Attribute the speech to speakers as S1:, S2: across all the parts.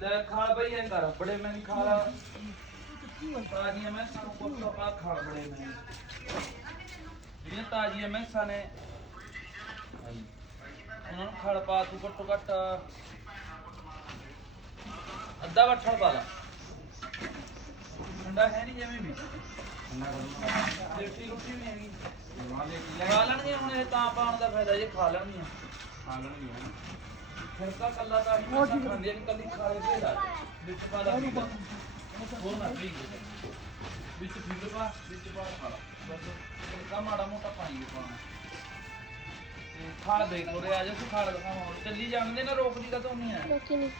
S1: ਲੈ ਖਾਲ ਬਈ ਐ ਕਰ, ਬੜੇ ਮੈਂ ਨਹੀਂ ਖਾਲਾ ਤਾਜ਼ੀਆਂ ਮੈਂ ਸਾਨੂੰ ਕੁੱਟ ਪਾ ਖਾਲ ਬੜੇ ਮੈਂ। ਜਿਹੜੀਆਂ ਤਾਜ਼ੀਆਂ ਮੈਂ ਸਾਨੇ ਉਹਨਾਂ ਨੂੰ ਖੜ ਪਾ, ਤੂੰ ਘੱਟੋ ਘੱਟ ਅੱਧਾ ਵੱਠਲ ਪਾ ਲਾ। ਠੰਡਾ ਹੈ ਨਹੀਂ ਜਿਵੇਂ ਵੀ। ਦੇਸੀ ਰੋਟੀ ਵੀ ਹੈਗੀ। ਖਾ ਲੈਣਗੀਆਂ ਹੁਣ ਇਹ ਤਾਂ ਪਾਉਣ ਦਾ ਫਾਇਦਾ ਜੇ ਖਾ ਲੈਣਗੀਆਂ। ਫਿਰ ਤਾਂ ਕੱਲਾ ਤਾਂ ਨਹੀਂ ਖਾਂਦੀਆਂ ਨਹੀਂ ਕੱਲੀ ਖਾ ਲੈ ਭੇੜਾ ਵਿੱਚ ਪਾ ਦਾ ਹੋਰ ਨਾ ਪੀ ਵਿੱਚ ਫਿਰ ਪਾ ਵਿੱਚ ਪਾ ਖਾ ਲਾ। ਬਸ। ਕਾ ਮਾੜਾ ਮੋਟਾ ਪਾਣੀ ਪਾਉਣਾ। ਤੇ ਖਾ ਦੇਖ ਉਰੇ ਆ ਜਾ ਤੂੰ ਖਾ ਦਿਖਾਵਾਂ। ਹੁਣ ਚੱਲੀ ਜਾਂਦੇ ਨਾ ਰੋਕਦੀ ਕਦੋਂ ਨਹੀਂ ਆ
S2: ਲੋਕੀ ਨਹੀਂ।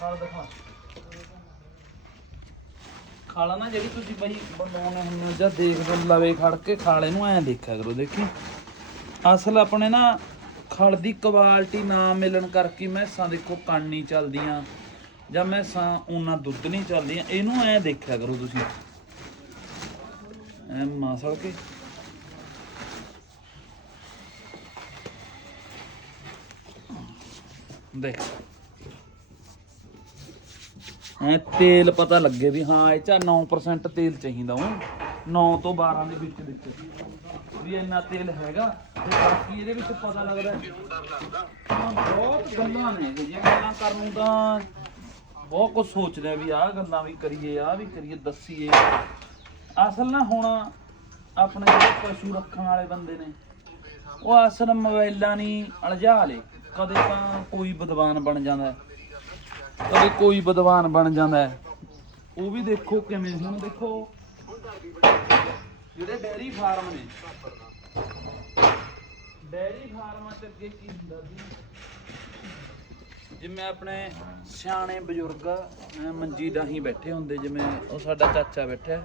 S1: ਖਾ ਦਿਖਾ। ਖਾਲਾ ਨਾ ਜਿਹੜੀ ਤੁਸੀਂ ਬਈ ਬਣਾਉਣੇ ਹੁੰਦੇ ਜਾਂ ਦੇਖਦੇ ਲਵੇ ਖੜ ਕੇ ਖਾਲੇ ਨੂੰ ਐਂ ਦੇਖਿਆ ਕਰੋ ਦੇਖੀ। ਅਸਲ ਆਪਣੇ ਨਾ ਖਲ ਦੀ ਕੁਆਲਿਟੀ ਨਾ ਮਿਲਣ ਕਰਕੇ ਮੈਸਾਂ ਦੇਖੋ ਕੰਨ ਨਹੀਂ ਚੱਲਦੀਆਂ ਜਾਂ ਮੈਸਾਂ ਉਹਨਾਂ ਦੁੱਧ ਨਹੀਂ ਚੱਲਦੀਆਂ। ਇਹਨੂੰ ਐਂ ਦੇਖਿਆ ਕਰੋ ਤੁਸੀਂ। ਐ ਮਾਸੜ ਕੇ। ਦੇਖ। ਐ ਤੇਲ ਪਤਾ ਲੱਗੇ ਵੀ ਹਾਂ, ਇਹ ਚਾ 9% ਤੇਲ ਚਾਹੀਦਾ ਉਹ 9 ਤੋਂ 12 ਦੇ ਵਿੱਚ ਵਿੱਚ। ਵੀ ਇੰਨਾ ਤੇਲ ਹੈਗਾ। ਤੇ ਬਾਕੀ ਇਹਦੇ ਵਿੱਚ ਪਤਾ ਲੱਗਦਾ ਹਾਂ, ਬਹੁਤ ਗੱਲਾਂ ਨੇ ਇਹ ਗੱਲਾਂ ਕਰਨ ਨੂੰ ਤਾਂ ਬਹੁਤ ਕੁਝ ਸੋਚਦੇ ਆ ਵੀ ਆਹ ਗੱਲਾਂ ਵੀ ਕਰੀਏ ਆਹ ਵੀ ਕਰੀਏ ਦੱਸੀਏ। ਅਸਲ ਨਾ ਹੁਣ ਆਪਣੇ ਜਿਹੜੇ ਪਸ਼ੂ ਰੱਖਣ ਵਾਲੇ ਬੰਦੇ ਨੇ ਉਹ ਅਸਲ ਮੋਬਾਈਲਾਂ ਨਹੀਂ ਅਲਝਾ ਲੇ ਕਦੇ ਤਾਂ ਕੋਈ ਵਿਦਵਾਨ ਬਣ ਜਾਂਦਾ ਹੈ ਕਦੇ ਕੋਈ ਵਿਦਵਾਨ ਬਣ ਜਾਂਦਾ ਹੈ। ਉਹ ਵੀ ਦੇਖੋ ਕਿਵੇਂ ਹੁਣ ਦੇਖੋ ਜਿਹੜੇ ਡੈਰੀ ਫਾਰਮ ਨੇ ਡੈਰੀ ਫਾਰਮਾਂ ਚ ਅੱਗੇ ਕੀ ਹੁੰਦਾ ਸੀ? ਜਿਵੇਂ ਆਪਣੇ ਸਿਆਣੇ ਬਜ਼ੁਰਗ ਐਂ ਮੰਜੀ ਡਾਹੀਂ ਬੈਠੇ ਹੁੰਦੇ, ਜਿਵੇਂ ਉਹ ਸਾਡਾ ਚਾਚਾ ਬੈਠਾ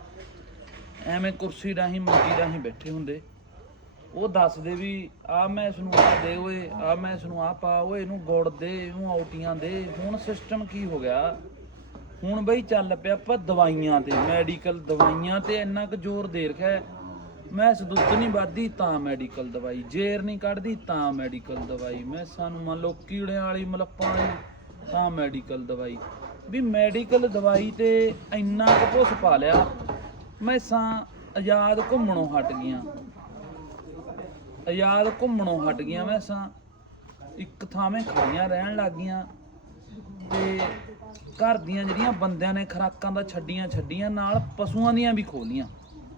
S1: ਐਵੇਂ ਕੁਰਸੀ ਡਾਹੀਂ ਮੰਜੀ ਡਾਹੀਂ ਬੈਠੇ ਹੁੰਦੇ। ਉਹ ਦੱਸਦੇ ਵੀ, ਆ ਮੈਂ ਇਸ ਨੂੰ ਆ ਦੇ ਓਏ, ਆ ਮੈਂ ਇਸ ਨੂੰ ਆ ਪਾ ਓਏ, ਇਹਨੂੰ ਗੁੜ ਦੇ, ਇਹਨੂੰ ਆਉਟੀਆਂ ਦੇ। ਹੁਣ ਸਿਸਟਮ ਕੀ ਹੋ ਗਿਆ? ਹੁਣ ਬਈ ਚੱਲ ਪਿਆ ਆਪਾਂ ਦਵਾਈਆਂ ਤੇ, ਮੈਡੀਕਲ ਦਵਾਈਆਂ ਤੇ ਇੰਨਾ ਕੁ ਜ਼ੋਰ ਦੇ ਰੱਖਿਆ ਮੈਂ ਇਸ ਦੁੱਧ ਨਹੀਂ ਵੱਧਦੀ, ਤਾਂ ਮੈਡੀਕਲ ਦਵਾਈ। ਜੇਰ ਨਹੀਂ ਕੱਢਦੀ, ਤਾਂ ਮੈਡੀਕਲ ਦਵਾਈ। ਮੈਂ ਸਾਨੂੰ ਮੰਨ ਲਓ ਕੀੜਿਆਂ ਵਾਲੀ ਮਲੱਪਾਂ ਵਾਲੀ, ਤਾਂ ਮੈਡੀਕਲ ਦਵਾਈ। ਵੀ ਮੈਡੀਕਲ ਦਵਾਈ ਤੇ ਇੰਨਾ ਕੁ ਭੁੱਸ ਪਾ ਲਿਆ, ਮੈਂ ਸਾਂ ਆਜ਼ਾਦ ਘੁੰਮਣੋਂ ਹਟ ਗਈਆਂ। ਆਜ਼ਾਦ ਘੁੰਮਣੋਂ ਹਟ ਗਈਆਂ ਮੈਂ ਸਾਂ। ਇੱਕ ਥਾਵੇਂ ਖੜੀਆਂ ਰਹਿਣ ਲੱਗ ਗਈਆਂ। ਤੇ ਘਰ ਦੀਆਂ ਜਿਹੜੀਆਂ ਬੰਦਿਆਂ ਨੇ ਖਰਾਕਾਂ ਦਾ ਛੱਡੀਆਂ ਛੱਡੀਆਂ ਨਾਲ ਪਸ਼ੂਆਂ ਦੀਆਂ ਵੀ ਖੋਲੀਆਂ।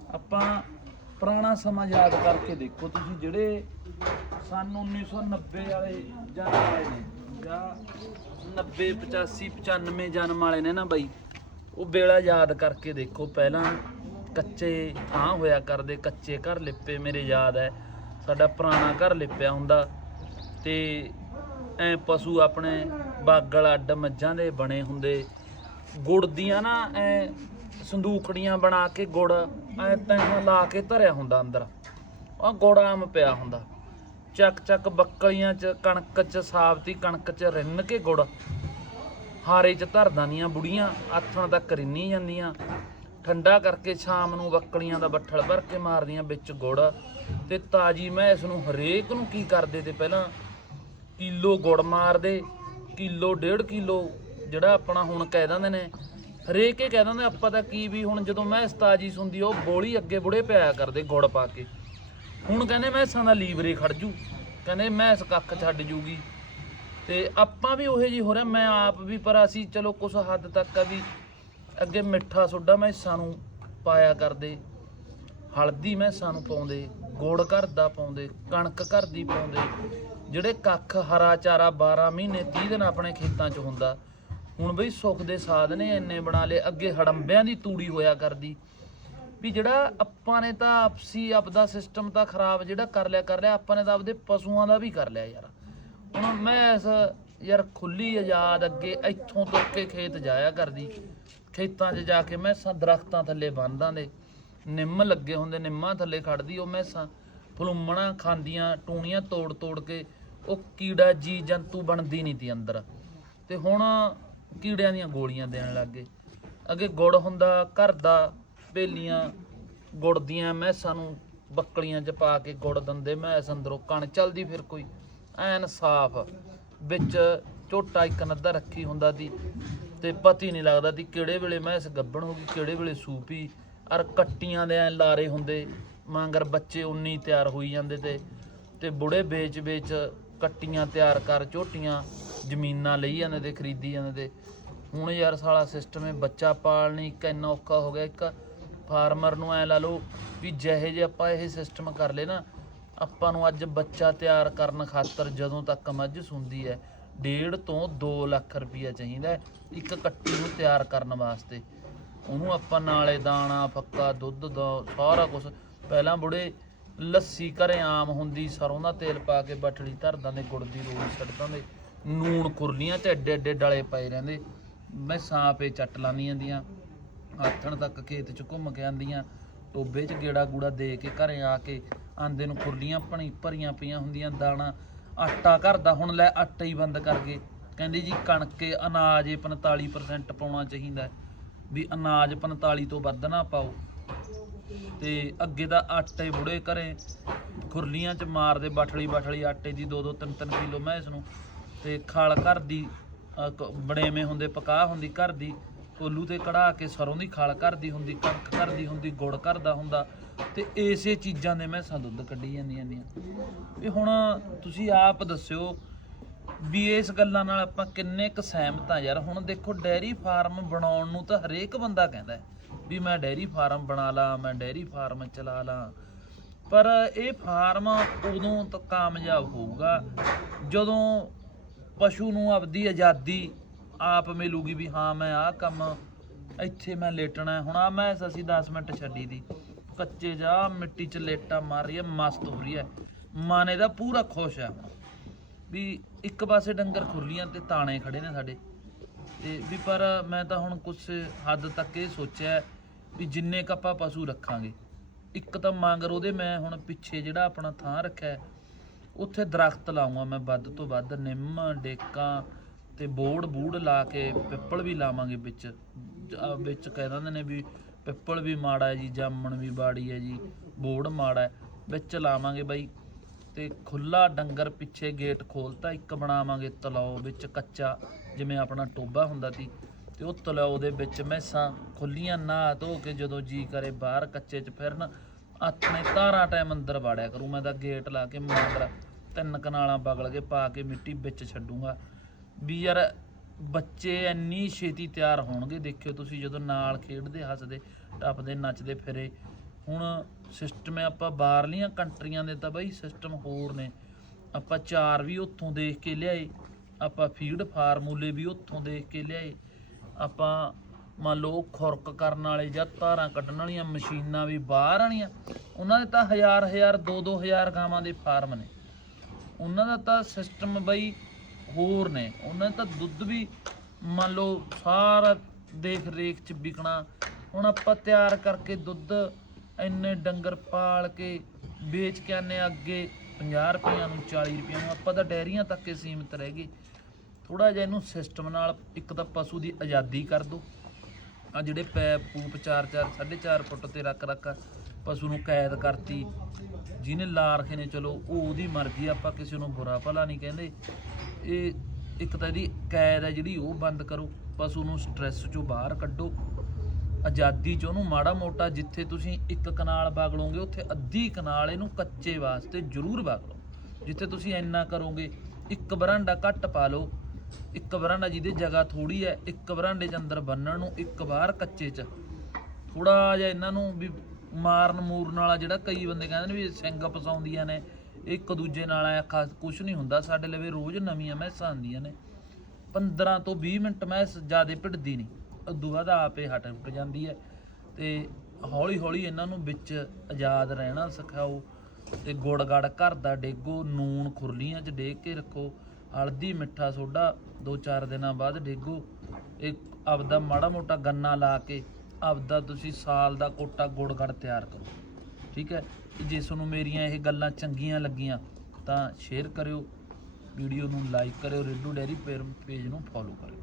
S1: ਆਪਾਂ ਪੁਰਾਣਾ ਸਮਾਂ ਯਾਦ ਕਰਕੇ ਦੇਖੋ, ਤੁਸੀਂ ਜਿਹੜੇ ਸਨ 1990 ਵਾਲੇ ਜਨਮ ਵਾਲੇ ਨੇ, ਜਾਂ 90 85 95 ਜਨਮ ਵਾਲੇ ਨੇ ਨਾ ਬਾਈ, ਉਹ ਵੇਲਾ ਯਾਦ ਕਰਕੇ ਦੇਖੋ, ਪਹਿਲਾਂ ਕੱਚੇ ਥਾਂ ਹੋਇਆ ਕਰਦੇ, ਕੱਚੇ ਘਰ ਲਿਪੇ, ਮੇਰੇ ਯਾਦ ਹੈ। ਸਾਡਾ ਪੁਰਾਣਾ ਘਰ ਲਿਪਿਆ ਹੁੰਦਾ ਤੇ ਐ ਪਸ਼ੂ ਆਪਣੇ ਬਾਗਲ ਅੱਡ ਮੱਝਾਂ ਦੇ ਬਣੇ ਹੁੰਦੇ। ਗੁੜ ਦੀਆਂ ਨਾ ਐ ਸੰਦੂਕੜੀਆਂ ਬਣਾ ਕੇ ਗੁੜ ਐ ਤੈਨਾਂ ਲਾ ਕੇ ਧਰਿਆ ਹੁੰਦਾ ਅੰਦਰ। ਉਹ ਗੁੜ ਆਮ ਪਿਆ ਹੁੰਦਾ। ਚੱਕ ਚੱਕ ਬੱਕਲੀਆਂ ਚ, ਕਣਕ ਚ, ਸਾਬਤੀ ਕਣਕ ਚ ਰਿੰਨ ਕੇ ਗੁੜ। ਹਾਰੇ ਚ ਧਰਦਾਂ ਦੀਆਂ ਬੁੜੀਆਂ, ਆਥਣ ਤੱਕ ਰਿੰਨੀ ਜਾਂਦੀਆਂ। ਠੰਡਾ ਕਰਕੇ ਸ਼ਾਮ ਨੂੰ ਬੱਕਲੀਆਂ ਦਾ ਬੱਠਲ ਭਰ ਕੇ ਮਾਰਦੀਆਂ ਵਿੱਚ ਗੁੜ। ਤੇ ਤਾਜੀ ਮੈਂ ਇਸ ਨੂੰ ਹਰੇਕ ਨੂੰ ਕੀ ਕਰਦੇ ਤੇ ਪਹਿਲਾਂ ਕਿਲੋ ਗੁੜ ਮਾਰਦੇ, ਕਿਲੋ, ਡੇਢ ਕਿਲੋ, ਜਿਹੜਾ ਆਪਣਾ ਹੁਣ ਕਹਿ ਦਿੰਦੇ ਨੇ ਹਰੇਕ ਹੀ ਕਹਿ ਦਿੰਦੇ ਆਪਾਂ ਤਾਂ ਕੀ ਵੀ ਹੁਣ ਜਦੋਂ ਮੈਂ ਤਾਜੀ ਸੁੰਦੀ ਉਹ ਬੋਲੀ ਅੱਗੇ ਬੁੜੇ ਪਿਆ ਕਰਦੇ ਗੁੜ ਪਾ ਕੇ। ਹੁਣ ਕਹਿੰਦੇ ਮੈਸਾਂ ਦਾ ਲੀਵਰੇ ਖੜ ਜੂ। ਕਹਿੰਦੇ ਮੈਸ ਕੱਖ ਛੱਡ ਜੂਗੀ। ਤੇ ਆਪਾਂ ਵੀ ਉਹੇ ਜੀ ਹੋ ਰਿਹਾ ਮੈਂ ਆਪ ਵੀ, ਪਰ ਅਸੀਂ ਚਲੋ ਕੁਛ ਹੱਦ ਤੱਕ ਆ ਵੀ ਅੱਗੇ ਮਿੱਠਾ ਸੋਡਾ ਮੈਸਾਂ ਨੂੰ ਪਾਇਆ ਕਰਦੇ। ਹਲਦੀ ਮੈਸਾਂ ਨੂੰ ਪਾਉਂਦੇ, ਗੁੜ ਘਰ ਦਾ ਪਾਉਂਦੇ, ਕਣਕ ਘਰ ਦੀ ਪਾਉਂਦੇ। ਜਿਹੜੇ ਕੱਖ ਹਰਾ ਚਾਰਾ 12 ਮਹੀਨੇ 30 ਦਿਨ ਆਪਣੇ ਖੇਤਾਂ 'ਚ ਹੁੰਦਾ ਹੁਣ ਬਈ ਸੁੱਖ ਦੇ ਸਾਧ ਨੇ ਇੰਨੇ ਬਣਾ ਲਏ, ਅੱਗੇ ਹੜੰਬਿਆਂ ਦੀ ਤੂੜੀ ਹੋਇਆ ਕਰਦੀ। ਵੀ ਜਿਹੜਾ ਆਪਾਂ ਨੇ ਤਾਂ ਆਪਸੀ ਆਪਦਾ ਸਿਸਟਮ ਤਾਂ ਖਰਾਬ ਜਿਹੜਾ ਕਰ ਲਿਆ ਕਰ ਲਿਆ, ਆਪਾਂ ਨੇ ਤਾਂ ਆਪਦੇ ਪਸ਼ੂਆਂ ਦਾ ਵੀ ਕਰ ਲਿਆ ਯਾਰ। ਹੁਣ ਮੈਂ ਇਸ ਯਾਰ ਖੁੱਲੀ ਆਜ਼ਾਦ ਅੱਗੇ ਇੱਥੋਂ ਤੁਰ ਕੇ ਖੇਤ ਜਾਇਆ ਕਰਦੀ। ਖੇਤਾਂ 'ਚ ਜਾ ਕੇ ਮੈਂ ਸਾਂ ਦਰਖਤਾਂ ਥੱਲੇ ਬੰਨ੍ਹਦਾਂ ਦੇ ਨਿੰਮ ਲੱਗੇ ਹੁੰਦੇ, ਨਿੰਮਾਂ ਥੱਲੇ ਖੜਦੀ, ਉਹ ਮੈਂ ਸਾਂ ਫਲੂਮਣਾ ਖਾਂਦੀਆਂ, ਟੂਣੀਆਂ ਤੋੜ ਤੋੜ ਕੇ ਉਹ ਕੀੜਾ ਜੀ ਜੰਤੂ ਬਣਦੀ ਨਹੀਂ ਤੀ ਅੰਦਰ। ਤੇ ਹੁਣ ਕੀੜਿਆਂ ਦੀਆਂ ਗੋਲੀਆਂ ਦੇਣ ਲੱਗ ਗਏ। ਅੱਗੇ ਗੁੜ ਹੁੰਦਾ, ਘਰ ਦਾ ਭੇਲੀਆਂ ਗੁੜ ਦੀਆਂ ਮੈਸਾਂ ਨੂੰ ਬੱਕਲੀਆਂ 'ਚ ਪਾ ਕੇ ਗੁੜ ਦਿੰਦੇ, ਮੈਸ ਅੰਦਰੋਂ ਕਣ ਚਲਦੀ ਫਿਰ ਕੋਈ। ਐਨ ਸਾਫ਼, ਵਿੱਚ ਝੋਟਾ ਇੱਕ ਨੱਦਾ ਰੱਖੀ ਹੁੰਦਾ ਦੀ ਤੇ ਪਤੀ ਨਹੀਂ ਲੱਗਦਾ ਦੀ ਕਿਹੜੇ ਵੇਲੇ ਮੈਂਸ ਗੱਬਣ ਹੋ ਗਈ, ਕਿਹੜੇ ਵੇਲੇ ਸੂਪੀ ਅਰ ਕੱਟੀਆਂ ਦੇ ਐ ਲਾਰੇ ਹੁੰਦੇ, ਮਾਂਗਰ ਬੱਚੇ ਉਨੀ ਤਿਆਰ ਹੋਈ ਜਾਂਦੇ ਤੇ ਤੇ ਬੁੜੇ ਵੇਚ ਵੇਚ ਕੱਟੀਆਂ ਤਿਆਰ ਕਰ ਝੋਟੀਆਂ ਜ਼ਮੀਨਾਂ ਲਈ ਜਾਂਦੇ ਤੇ ਖਰੀਦੀ ਜਾਂਦੇ ਤੇ। ਹੁਣ ਯਾਰ ਸਾਲਾ ਸਿਸਟਮ ਹੈ ਬੱਚਾ ਪਾਲਣੀ ਇੱਕ ਇੰਨਾ ਔਖਾ ਹੋ ਗਿਆ, ਇੱਕ ਫਾਰਮਰ ਨੂੰ ਐ ਲਾ ਲਓ ਵੀ ਜਿਹੇ ਜੇ ਆਪਾਂ ਇਹ ਸਿਸਟਮ ਕਰ ਲਏ ਨਾ, ਆਪਾਂ ਨੂੰ ਅੱਜ ਬੱਚਾ ਤਿਆਰ ਕਰਨ ਖਾਤਰ ਜਦੋਂ ਤੱਕ ਮੱਝ ਸੁੰਦੀ ਹੈ ਡੇਢ ਤੋਂ 2 ਲੱਖ ਰੁਪਈਆ ਚਾਹੀਦਾ ਹੈ ਇੱਕ ਕੱਟੀ ਨੂੰ ਤਿਆਰ ਕਰਨ ਵਾਸਤੇ। ਉਹਨੂੰ ਆਪਾਂ ਨਾਲੇ ਦਾਣਾ, ਫੱਕਾ, ਦੁੱਧ, ਦਾ, ਸਾਰਾ ਕੁਝ ਪਹਿਲਾਂ ਬੁੜੇ ਲੱਸੀ ਘਰੇ ਆਮ ਹੁੰਦੀ, ਸਰੋਂ ਦਾ ਤੇਲ ਪਾ ਕੇ ਬਠੜੀ ਧਰਦਾਂ ਦੇ ਗੁੜ ਦੀ ਰੋੜੀ ਛੱਡਦਾਂ ਦੇ ਨੂਣ ਕੁਰਲੀਆਂ ਤੇ ਐਡੇ ਐਡੇ ਡਲੇ ਪਏ ਰਹਿੰਦੇ। ਮੈਂ ਸਾਪੇ ਚੱਟ ਲਾਉਂਦੀਆਂ ਦੀਆਂ, ਆਥਣ ਤੱਕ ਖੇਤ ਚ ਘੁੰਮ ਕੇ ਆਂਦੀਆਂ। ਟੋਬੇ ਚ ਗੇੜਾ ਗੂੜਾ ਦੇ ਕੇ ਘਰੇ ਆ ਕੇ ਆਂਦੇ ਨੂੰ ਖੁਰਲੀਆਂ ਭਣੀ ਭਰੀਆਂ ਪਈਆਂ ਹੁੰਦੀਆਂ ਦਾਣਾ। ਆਟਾ ਘਰ ਦਾ ਹੁਣ ਲੈ ਆਟਾ ਹੀ ਬੰਦ ਕਰ ਗਏ। ਕਹਿੰਦੇ ਜੀ ਕਣਕੇ ਅਨਾਜ ਇਹ 45% ਪਾਉਣਾ ਚਾਹੀਦਾ। ਵੀ ਅਨਾਜ 45 ਤੋਂ ਵੱਧ ਨਾ ਪਾਓ। ਤੇ ਅੱਗੇ ਦਾ ਆਟੇ ਬੁੜੇ ਘਰੇ। ਖੁਰਲੀਆਂ ਚ ਮਾਰਦੇ ਬਠਲੀ ਬਠਲੀ ਆਟੇ ਦੀ 2-2 3-3 ਕਿਲੋ ਮੈਸ ਨੂੰ ਤੇ ਖਲ ਘਰ ਦੀ ਕ- ਬੜੇਵੇਂ ਹੁੰਦੇ ਪਕਾ ਹੁੰਦੀ ਘਰ ਦੀ, ਕੋਲੂ ਤੇ ਕਢਾ ਕੇ ਸਰੋਂ ਦੀ ਖਾਲ ਘਰ ਦੀ ਹੁੰਦੀ, ਕਣਕ ਘਰ ਦੀ ਹੁੰਦੀ, ਗੁੜ ਘਰ ਦਾ ਹੁੰਦਾ, ਤੇ ਇਸੇ ਚੀਜ਼ਾਂ ਦੇ ਮੈਸਾਂ ਦੁੱਧ ਕੱਢੀ ਜਾਂਦੀਆਂ ਨੇ ਵੀ ਹੁਣ ਤੁਸੀਂ ਆਪ ਦੱਸਿਓ ਵੀ ਇਸ ਗੱਲਾਂ ਨਾਲ ਆਪਾਂ ਕਿੰਨੇ ਕੁ ਸਹਿਮਤ ਆ ਯਾਰ। ਹੁਣ ਦੇਖੋ, ਡੈਰੀ ਫਾਰਮ ਬਣਾਉਣ ਨੂੰ ਤਾਂ ਹਰੇਕ ਬੰਦਾ ਕਹਿੰਦਾ ਵੀ ਮੈਂ ਡੈਰੀ ਫਾਰਮ ਬਣਾ ਲਾਂ, ਮੈਂ ਡੈਰੀ ਫਾਰਮ ਚਲਾ ਲਾਂ। ਪਰ ਇਹ ਫਾਰਮ ਉਦੋਂ ਤੱਕ ਕਾਮਯਾਬ ਹੋਊਗਾ ਜਦੋਂ ਪਸ਼ੂ ਨੂੰ ਆਪਦੀ ਆਜ਼ਾਦੀ ਆਪ ਮਿਲੂਗੀ ਵੀ ਹਾਂ ਮੈਂ ਆਹ ਕੰਮ ਇੱਥੇ ਮੈਂ ਲੇਟਣਾ ਹੁਣ ਆ ਮੈਂ ਅਸੀਂ 10 ਮਿੰਟ ਛੱਡੀ ਦੀ। ਕੱਚੇ ਜਾ ਮਿੱਟੀ 'ਚ ਲੇਟਾ ਮਾਰ ਰਹੀ ਹੈ, ਮਸਤ ਹੋ ਰਹੀ ਹੈ। ਮਨ ਇਹਦਾ ਪੂਰਾ ਖੁਸ਼ ਹੈ। ਵੀ ਇੱਕ ਪਾਸੇ ਡੰਗਰ ਖੁਰਲੀਆਂ ਤੇ ਤਾਣੇ ਖੜੇ ਨੇ ਸਾਡੇ। ਤੇ ਵੀ ਪਰ ਮੈਂ ਤਾਂ ਹੁਣ ਕੁਝ ਹੱਦ ਤੱਕ ਇਹ ਸੋਚਿਆ ਵੀ ਜਿੰਨੇ ਕ ਆਪਾਂ ਪਸ਼ੂ ਰੱਖਾਂਗੇ, ਇੱਕ ਤਾਂ ਮੰਗਰ ਉਹਦੇ ਮੈਂ ਹੁਣ ਪਿੱਛੇ ਜਿਹੜਾ ਆਪਣਾ ਥਾਂ ਰੱਖਿਆ ਉੱਥੇ ਦਰਖਤ ਲਾਉਂਗਾ ਮੈਂ ਵੱਧ ਤੋਂ ਵੱਧ, ਨਿੰਮ, ਡੇਕਾਂ ਤੇ ਬੋੜ ਬੂੜ ਲਾ ਕੇ ਪਿੱਪਲ ਵੀ ਲਾਵਾਂਗੇ ਵਿੱਚ। ਵਿੱਚ ਕਹਿ ਦਿੰਦੇ ਨੇ ਵੀ ਪਿੱਪਲ ਵੀ ਮਾੜਾ ਜੀ, ਜਾਮਣ ਵੀ ਬਾੜੀ ਹੈ ਜੀ, ਬੋੜ ਮਾੜਾ ਵਿੱਚ ਲਾਵਾਂਗੇ ਬਾਈ। ਤੇ ਖੁੱਲਾ ਡੰਗਰ ਪਿੱਛੇ ਗੇਟ ਖੋਲਤਾ, ਇੱਕ ਬਣਾਵਾਂਗੇ ਤਲਾਉ ਵਿੱਚ ਕੱਚਾ, ਜਿਵੇਂ ਆਪਣਾ ਟੋਬਾ ਹੁੰਦਾ ਸੀ। ਤੇ ਉਹ ਤਲਾਉ ਦੇ ਵਿੱਚ ਮੈਸਾਂ ਖੁੱਲੀਆਂ ਨਹਾ ਧੋ ਕੇ ਜਦੋਂ ਜੀ ਕਰੇ ਬਾਹਰ ਕੱਚੇ 'ਚ ਫਿਰਨ ਆਪਣੇ ਤਾਰਾਂ ਟਾਈਮ ਅੰਦਰ ਵਾੜਿਆ ਕਰੂ, ਮੈਂ ਤਾਂ ਗੇਟ ਲਾ ਕੇ ਮਾਂਗਰਾ ਤਿੰਨ ਕਨਾਲਾਂ ਬਗਲ ਕੇ ਪਾ ਕੇ ਮਿੱਟੀ ਵਿੱਚ ਛੱਡੂਗਾ। ਵੀ ਯਾਰ ਬੱਚੇ ਇੰਨੀ ਛੇਤੀ ਤਿਆਰ ਹੋਣਗੇ, ਦੇਖਿਓ ਤੁਸੀਂ ਜਦੋਂ ਨਾਲ ਖੇਡਦੇ, ਹੱਸਦੇ, ਟੱਪਦੇ, ਨੱਚਦੇ ਫਿਰੇ। ਹੁਣ ਸਿਸਟਮ ਹੈ ਆਪਾਂ ਬਾਹਰਲੀਆਂ ਕੰਟਰੀਆਂ ਦੇ ਤਾਂ ਬਈ ਸਿਸਟਮ ਹੋਰ ਨੇ। ਆਪਾਂ ਚਾਰ ਵੀ ਉੱਥੋਂ ਦੇਖ ਕੇ ਲਿਆਏ, ਆਪਾਂ ਫੀਡ ਫਾਰਮੂਲੇ ਵੀ ਉੱਥੋਂ ਦੇਖ ਕੇ ਲਿਆਏ। ਆਪਾਂ ਮੰਨ ਲਓ ਖੁਰਕ ਕਰਨ ਵਾਲੇ ਜਾਂ ਧਾਰਾਂ ਕੱਢਣ ਵਾਲੀਆਂ ਮਸ਼ੀਨਾਂ ਵੀ ਬਾਹਰ ਆਣੀਆਂ ਉਹਨਾਂ ਦੇ ਤਾਂ ਹਜ਼ਾਰ ਹਜ਼ਾਰ, ਦੋ ਦੋ ਹਜ਼ਾਰ ਗਾਵਾਂ ਦੇ ਫਾਰਮ ਨੇ। ਉਹਨਾਂ ਦਾ ਤਾਂ ਸਿਸਟਮ ਬਈ ਹੋਰ ਨੇ। ਉਹਨਾਂ ਦਾ ਤਾਂ ਦੁੱਧ ਵੀ ਮੰਨ ਲਓ ਸਾਰਾ ਦੇਖ ਰੇਖ ਚ ਵਿਕਣਾ। ਹੁਣ ਆਪਾਂ ਤਿਆਰ ਕਰਕੇ ਦੁੱਧ ਇੰਨੇ ਡੰਗਰ ਪਾਲ ਕੇ ਵੇਚ ਕੇ ਆਨੇ ਅੱਗੇ 50 ਰੁਪਈਆਂ ਨੂੰ 40 ਰੁਪਈਆ ਨੂੰ, ਆਪਾਂ ਤਾਂ ਡੈਰੀਆਂ ਤੱਕ ਹੀ ਸੀਮਿਤ ਰਹਿ ਗਏ। ਥੋੜਾ ਜਿਹਾ ਇਹਨੂੰ ਸਿਸਟਮ ਨਾਲ ਇੱਕ ਤਾਂ ਪਸ਼ੂ ਦੀ ਆਜ਼ਾਦੀ ਕਰ ਦੋ ਆ ਜਿਹੜੇ ਪੈਪ ਪੂਪ 4 4 4.5 ਫੁੱਟ ਤੇ ਰੱਖ ਰੱਖ ਪਸ਼ੂ ਨੂੰ ਕੈਦ ਕਰਤੀ। ਜਿਹਨੇ ਲਾ ਰਖੇ ਨੇ ਚਲੋ ਉਹ ਉਹਦੀ ਮਰਜ਼ੀ ਆਪਾਂ ਕਿਸੇ ਨੂੰ ਬੁਰਾ ਭਲਾ ਨਹੀਂ ਕਹਿੰਦੇ। ਇਹ ਇੱਕ ਤਾਂ ਇਹਦੀ ਕੈਦ ਹੈ ਜਿਹੜੀ, ਉਹ ਬੰਦ ਕਰੋ। ਪਸ਼ੂ ਨੂੰ ਸਟ੍ਰੈਸ ਚੋਂ ਬਾਹਰ ਕੱਢੋ। ਆਜ਼ਾਦੀ ਚ ਉਹਨੂੰ ਮਾੜਾ ਮੋਟਾ ਜਿੱਥੇ ਤੁਸੀਂ ਇੱਕ ਕਨਾਲ ਵਗ ਲਓਗੇ ਉੱਥੇ ਅੱਧੀ ਕਨਾਲ ਇਹਨੂੰ ਕੱਚੇ ਵਾਸਤੇ ਜ਼ਰੂਰ ਵਗ ਲਓ ਜਿੱਥੇ ਤੁਸੀਂ ਇੰਨਾ ਕਰੋਗੇ, ਇੱਕ ਬਰਾਂਡਾ ਘੱਟ ਪਾ ਲਓ। ਇੱਕ ਵਰਾਂਡਾ ਜਿਹਦੀ ਜਗ੍ਹਾ ਥੋੜੀ ਹੈ, ਇੱਕ ਵਰਾਂਡੇ ਦੇ ਅੰਦਰ ਬੰਨਣ ਨੂੰ, ਇੱਕ ਬਾਹਰ ਕੱਚੇ ਚ। ਥੋੜਾ ਜਿਹਾ ਇਹਨਾਂ ਨੂੰ ਵੀ ਮਾਰਨ ਮੂਰਨ ਵਾਲਾ ਜਿਹੜਾ ਕਈ ਬੰਦੇ ਕਹਿੰਦੇ ਨੇ ਵੀ ਸਿੰਘ ਫਸਾਉਂਦੀਆਂ ਨੇ ਇੱਕ ਦੂਜੇ ਨਾਲ ਐ ਖਾਸ ਕੁਝ ਨਹੀਂ ਹੁੰਦਾ, ਸਾਡੇ ਲਵੇ ਰੋਜ਼ ਨਵੀਆਂ ਮੈਸਾਂ ਆਉਂਦੀਆਂ ਨੇ। 15 ਤੋਂ 20 ਮਿੰਟ ਮੈਸ ਜਿਆਦੇ ਭਿੜਦੀ ਨਹੀਂ ਉਦੋਂ ਬਾਅਦ ਆਪੇ ਹਟ ਉੱਟ ਜਾਂਦੀ ਹੈ। ਤੇ ਹੌਲੀ ਹੌਲੀ ਇਹਨਾਂ ਨੂੰ ਵਿੱਚ ਆਜ਼ਾਦ ਰਹਿਣਾ ਸਿਖਾਓ, ਤੇ ਗੁੜ ਗੜ ਘਰ ਦਾ ਡੇਗੋ ਨੂਨ ਖੁਰਲੀਆਂ 'ਚ ਡੇਗ ਕੇ ਰੱਖੋ। ਹਲਦੀ ਮਿੱਠਾ ਸੋਡਾ ਦੋ ਚਾਰ ਦਿਨਾਂ ਬਾਅਦ ਡੇਗੋ। ਇਹ ਆਪਦਾ ਮਾੜਾ ਮੋਟਾ ਗੰਨਾ ਲਾ ਕੇ ਆਪਦਾ ਤੁਸੀਂ ਸਾਲ ਦਾ ਕੋਟਾ ਗੁੜ ਗੜ ਤਿਆਰ ਕਰੋ। ਠੀਕ ਹੈ? ਤੇ ਜੇ ਤੁਹਾਨੂੰ ਮੇਰੀਆਂ ਇਹ ਗੱਲਾਂ ਚੰਗੀਆਂ ਲੱਗੀਆਂ ਤਾਂ ਸ਼ੇਅਰ ਕਰਿਓ। ਵੀਡੀਓ ਨੂੰ ਲਾਈਕ ਕਰਿਓ। ਰੇਡੂ ਡੈਰੀ ਪੇਜ ਨੂੰ ਫੋਲੋ ਕਰਿਓ।